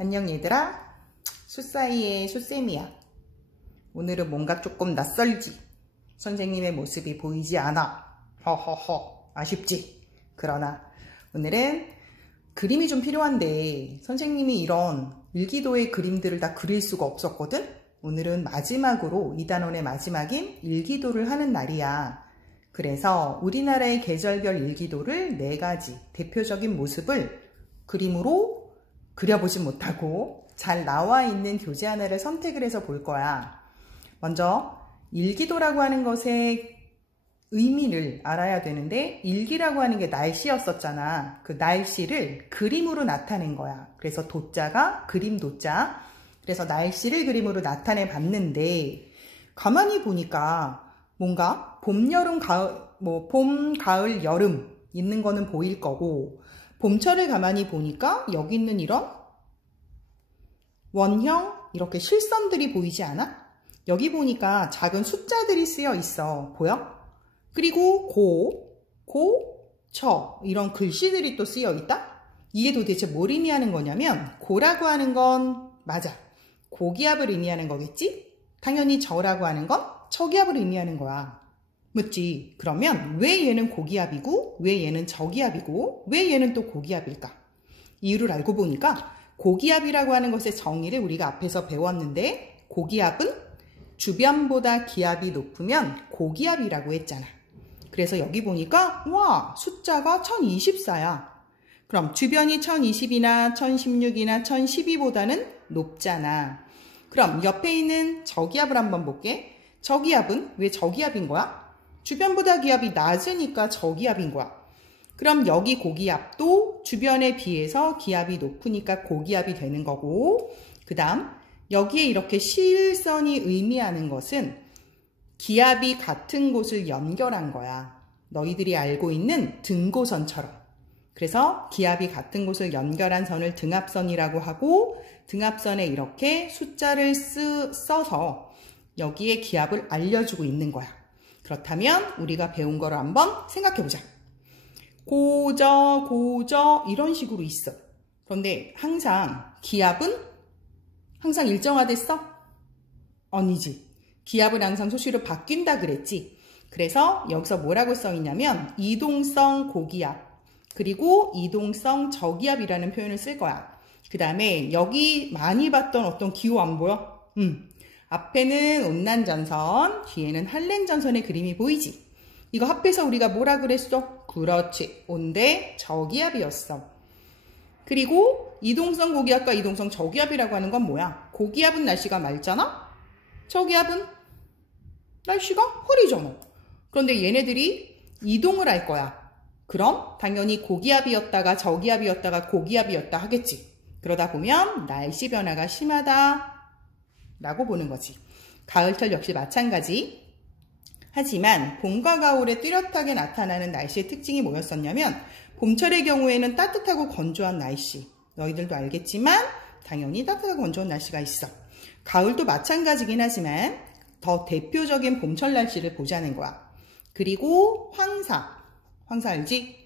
안녕 얘들아, 숫사이의 숫쌤이야. 오늘은 뭔가 조금 낯설지? 선생님의 모습이 보이지 않아. 허허허, 아쉽지? 그러나 오늘은 그림이 좀 필요한데 선생님이 이런 일기도의 그림들을 다 그릴 수가 없었거든? 오늘은 마지막으로 이 단원의 마지막인 일기도를 하는 날이야. 그래서 우리나라의 계절별 일기도를 4가지 대표적인 모습을 그림으로 그려보지 못하고 잘 나와 있는 교재 하나를 선택을 해서 볼 거야. 먼저 일기도라고 하는 것의 의미를 알아야 되는데, 일기라고 하는 게 날씨였었잖아. 그 날씨를 그림으로 나타낸 거야. 그래서 도자가 그림 도자. 그래서 날씨를 그림으로 나타내 봤는데, 가만히 보니까 뭔가 봄, 여름, 가을, 봄, 가을, 여름 있는 거는 보일 거고, 봄철을 가만히 보니까 여기 있는 이런 원형 이렇게 실선들이 보이지 않아? 여기 보니까 작은 숫자들이 쓰여 있어. 보여? 그리고 초 이런 글씨들이 또 쓰여 있다? 이게 도대체 뭘 의미하는 거냐면, 고라고 하는 건 맞아, 고기압을 의미하는 거겠지? 당연히 저라고 하는 건 저기압을 의미하는 거야. 묻지? 그러면 왜 얘는 고기압이고 왜 얘는 저기압이고 왜 얘는 또 고기압일까? 이유를 알고 보니까 고기압이라고 하는 것의 정의를 우리가 앞에서 배웠는데, 고기압은 주변보다 기압이 높으면 고기압이라고 했잖아. 그래서 여기 보니까 와, 숫자가 1024야. 그럼 주변이 1020이나 1016이나 1012보다는 높잖아. 그럼 옆에 있는 저기압을 한번 볼게. 저기압은 왜 저기압인 거야? 주변보다 기압이 낮으니까 저기압인 거야. 그럼 여기 고기압도 주변에 비해서 기압이 높으니까 고기압이 되는 거고, 그 다음 여기에 이렇게 실선이 의미하는 것은 기압이 같은 곳을 연결한 거야. 너희들이 알고 있는 등고선처럼. 그래서 기압이 같은 곳을 연결한 선을 등압선이라고 하고, 등압선에 이렇게 숫자를 써서 여기에 기압을 알려주고 있는 거야. 그렇다면 우리가 배운 거를 한번 생각해보자. 고저 이런 식으로 있어. 그런데 항상 기압은 항상 일정화됐어? 아니지. 기압은 항상 수시로 바뀐다 그랬지. 그래서 여기서 뭐라고 써있냐면 이동성 고기압 그리고 이동성 저기압이라는 표현을 쓸 거야. 그 다음에 여기 많이 봤던 어떤 기호 안 보여? 앞에는 온난전선, 뒤에는 한랭전선의 그림이 보이지? 이거 합해서 우리가 뭐라 그랬어? 그렇지, 온대 저기압이었어. 그리고 이동성 고기압과 이동성 저기압이라고 하는 건 뭐야? 고기압은 날씨가 맑잖아? 저기압은 날씨가 흐리잖아. 그런데 얘네들이 이동을 할 거야. 그럼 당연히 고기압이었다가 저기압이었다가 고기압이었다 하겠지. 그러다 보면 날씨 변화가 심하다 라고 보는 거지. 가을철 역시 마찬가지. 하지만 봄과 가을에 뚜렷하게 나타나는 날씨의 특징이 뭐였었냐면, 봄철의 경우에는 따뜻하고 건조한 날씨. 너희들도 알겠지만 당연히 따뜻하고 건조한 날씨가 있어. 가을도 마찬가지긴 하지만 더 대표적인 봄철 날씨를 보자는 거야. 그리고 황사 알지?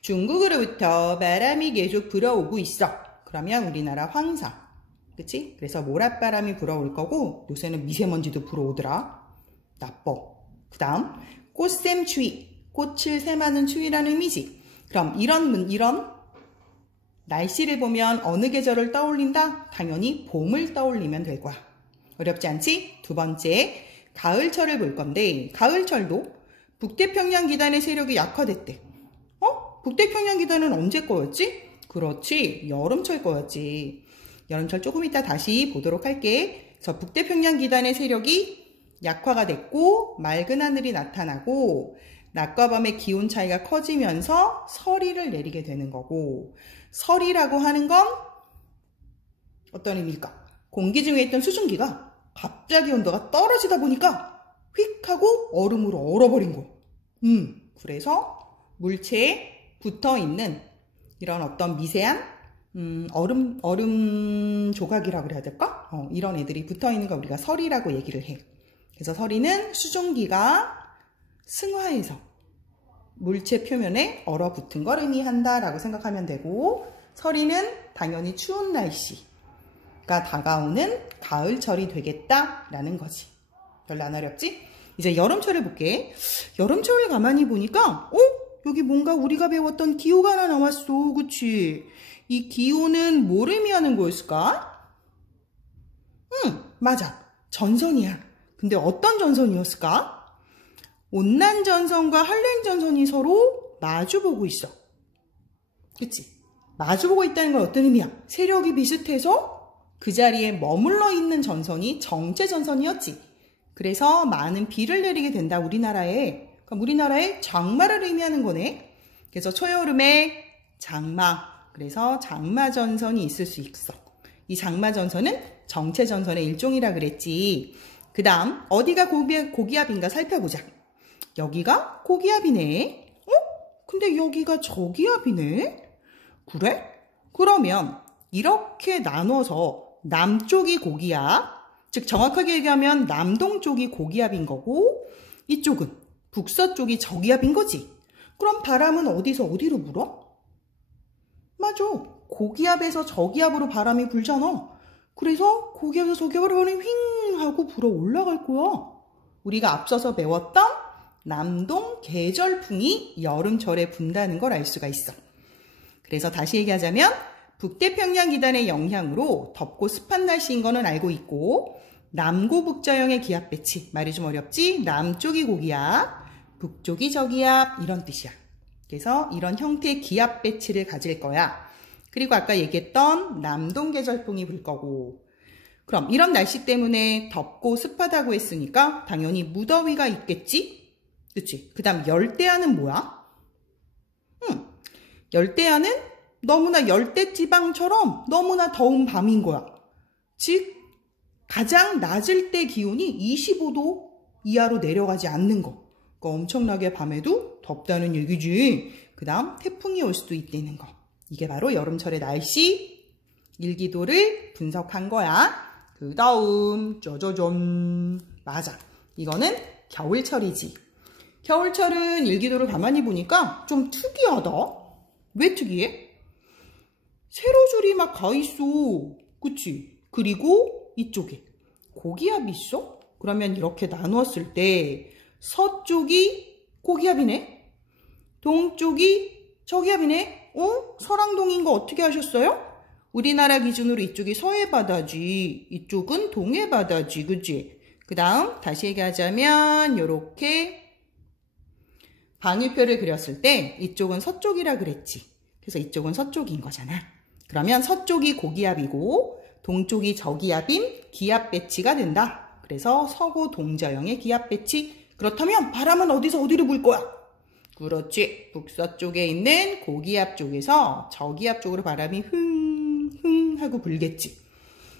중국으로부터 바람이 계속 불어오고 있어. 그러면 우리나라 황사. 그치? 그래서 모락바람이 불어올 거고, 요새는 미세먼지도 불어오더라. 나빠. 그 다음 꽃샘추위, 꽃을 샘하는 추위라는 의미지. 그럼 이런 날씨를 보면 어느 계절을 떠올린다? 당연히 봄을 떠올리면 될 거야. 어렵지 않지? 두 번째, 가을철을 볼 건데, 가을철도 북태평양 기단의 세력이 약화됐대. 북태평양 기단은 언제 거였지? 그렇지, 여름철 거였지. 여름철 조금 이따 다시 보도록 할게. 그래서 북태평양 기단의 세력이 약화가 됐고, 맑은 하늘이 나타나고, 낮과 밤의 기온 차이가 커지면서 서리를 내리게 되는 거고, 서리라고 하는 건 어떤 의미일까? 공기 중에 있던 수증기가 갑자기 온도가 떨어지다 보니까 휙 하고 얼음으로 얼어버린 거. 그래서 물체에 붙어 있는 이런 어떤 미세한 얼음 조각이라고 그래야 될까? 이런 애들이 붙어 있는 거 우리가 서리라고 얘기를 해. 그래서 서리는 수증기가 승화해서 물체 표면에 얼어붙은 걸 의미한다라고 생각하면 되고, 서리는 당연히 추운 날씨, 다가오는 가을철이 되겠다라는 거지. 별로 안 어렵지? 이제 여름철을 볼게. 여름철을 가만히 보니까 여기 뭔가 우리가 배웠던 기호가 하나 나왔어. 그치? 이 기호는 뭘 의미하는 거였을까? 맞아. 전선이야. 근데 어떤 전선이었을까? 온난전선과 한랭전선이 서로 마주보고 있어. 그치? 마주보고 있다는 건 어떤 의미야? 세력이 비슷해서 그 자리에 머물러 있는 전선이 정체전선이었지. 그래서 많은 비를 내리게 된다, 우리나라에. 그럼 우리나라에 장마를 의미하는 거네. 그래서 초여름에 장마. 그래서 장마전선이 있을 수 있어. 이 장마전선은 정체전선의 일종이라 그랬지. 그 다음 어디가 고기압인가 살펴보자. 여기가 고기압이네. 근데 여기가 저기압이네. 그래? 그러면 이렇게 나눠서 남쪽이 고기압, 즉 정확하게 얘기하면 남동쪽이 고기압인 거고 이쪽은 북서쪽이 저기압인 거지. 그럼 바람은 어디서 어디로 불어? 맞아. 고기압에서 저기압으로 바람이 불잖아. 그래서 고기압에서 저기압으로 바람이 휙 하고 불어 올라갈 거야. 우리가 앞서서 배웠던 남동 계절풍이 여름철에 분다는 걸 알 수가 있어. 그래서 다시 얘기하자면 북태평양 기단의 영향으로 덥고 습한 날씨인 거는 알고 있고 남고북저형의 기압 배치, 말이 좀 어렵지? 남쪽이 고기압, 북쪽이 저기압 이런 뜻이야. 그래서 이런 형태의 기압 배치를 가질 거야. 그리고 아까 얘기했던 남동 계절풍이 불 거고. 그럼 이런 날씨 때문에 덥고 습하다고 했으니까 당연히 무더위가 있겠지? 그치? 그 다음 열대야는 뭐야? 열대야는 너무나 열대지방처럼 너무나 더운 밤인 거야. 즉 가장 낮을 때 기온이 25도 이하로 내려가지 않는 거. 그러니까 엄청나게 밤에도 덥다는 얘기지. 그 다음 태풍이 올 수도 있다는 거. 이게 바로 여름철의 날씨 일기도를 분석한 거야. 그 다음 짜자잔. 맞아. 이거는 겨울철이지. 겨울철은 일기도를 가만히 보니까 좀 특이하다. 왜 특이해? 세로줄이 막 가있어. 그치? 그리고 이쪽에 고기압이 있어? 그러면 이렇게 나누었을 때 서쪽이 고기압이네? 동쪽이 저기압이네? 서랑동인 거 어떻게 하셨어요? 우리나라 기준으로 이쪽이 서해바다지, 이쪽은 동해바다지, 그치? 그 다음 다시 얘기하자면 이렇게 방위표를 그렸을 때 이쪽은 서쪽이라 그랬지. 그래서 이쪽은 서쪽인 거잖아. 그러면 서쪽이 고기압이고 동쪽이 저기압인 기압 배치가 된다. 그래서 서고 동저형의 기압 배치. 그렇다면 바람은 어디서 어디로 불 거야? 그렇지. 북서쪽에 있는 고기압 쪽에서 저기압 쪽으로 바람이 흥흥 하고 불겠지.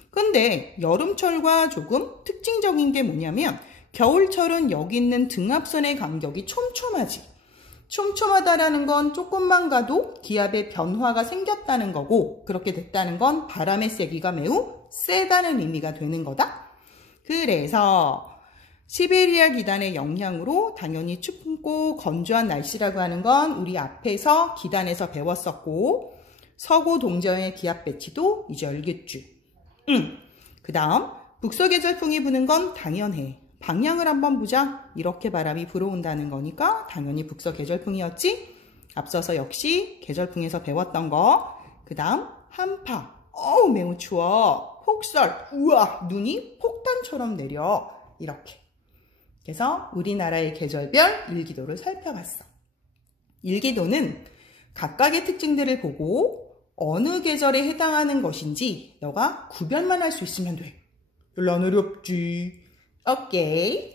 근데 여름철과 조금 특징적인 게 뭐냐면 겨울철은 여기 있는 등압선의 간격이 촘촘하지. 촘촘하다라는 건 조금만 가도 기압의 변화가 생겼다는 거고 그렇게 됐다는 건 바람의 세기가 매우 세다는 의미가 되는 거다. 그래서 시베리아 기단의 영향으로 당연히 춥고 건조한 날씨라고 하는 건 우리 앞에서 기단에서 배웠었고 서고 동저형의 기압 배치도 이제 알겠지. 그 다음 북서계절풍이 부는 건 당연해. 방향을 한번 보자. 이렇게 바람이 불어온다는 거니까 당연히 북서계절풍이었지. 앞서서 역시 계절풍에서 배웠던 거. 그 다음 한파. 매우 추워. 폭설. 우와, 눈이 폭탄처럼 내려. 이렇게. 그래서 우리나라의 계절별 일기도를 살펴봤어. 일기도는 각각의 특징들을 보고 어느 계절에 해당하는 것인지 너가 구별만 할 수 있으면 돼. 별로 안 어렵지. 오케이.